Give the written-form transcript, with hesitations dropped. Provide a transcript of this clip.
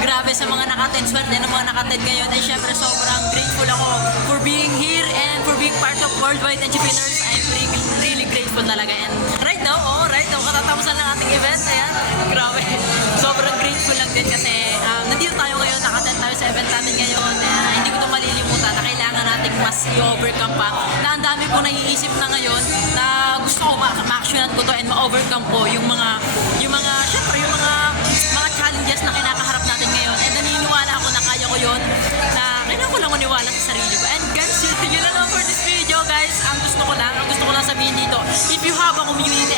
Grabe sa mga nakaten, swerte ng mga nakaten ngayon. Ay syempre sobrang grateful ako for being here and for being part of Worldwide Entrepreneurs. I'm really grateful talaga. And right now, katatapusan ng ating event. Ayan, grabe. Sobrang grateful lang din kasi nandito tayo ngayon, nakaten tayo sa event natin ngayon. Hindi ko ito malilimutan na kailangan nating mas i-overcome pa. Na ang dami kong naiisip na ngayon na gusto ko ma-actionan ko to and ma-overcome ko yung mga challenges na kinakaharap natin ngayon. And naniniwala ako na kaya ko yun, na kailangan ko lang maniwala sa sarili ko. And guys, yun lang for this video guys. Ang gusto ko lang sabihin dito, if you have a community